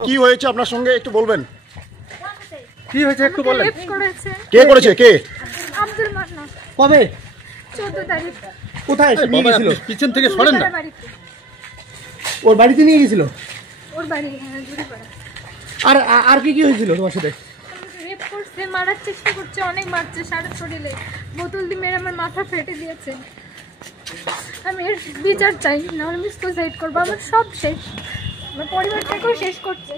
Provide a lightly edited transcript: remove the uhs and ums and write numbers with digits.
কি হয়েছে আপনার সঙ্গে একটু বলবেন? কি হয়েছে একটু বলেন। কে করেছে? কে? আব্দুল মান্নান। কবে? 14 তারিখ। কোথায় নিয়ে গেছিল? পিছন থেকে সরেন না। ওর বাড়িতে নিয়ে গেছিল? ওর বাড়ি জুড়িপাড়া। আর আর কি কি হয়েছিল তোমার সাথে? রেপ করছে, মারার চেষ্টা করছে, অনেক মারছে, সারা শরীরে বোতল দিয়ে মেরে আমার মাথা ফেটে দিয়েছে। আমি এর বিচার চাই, নাহলে আমি সুসাইড করবো। আমার সব শেষ, আমার পরিবারটাকেও শেষ করছে।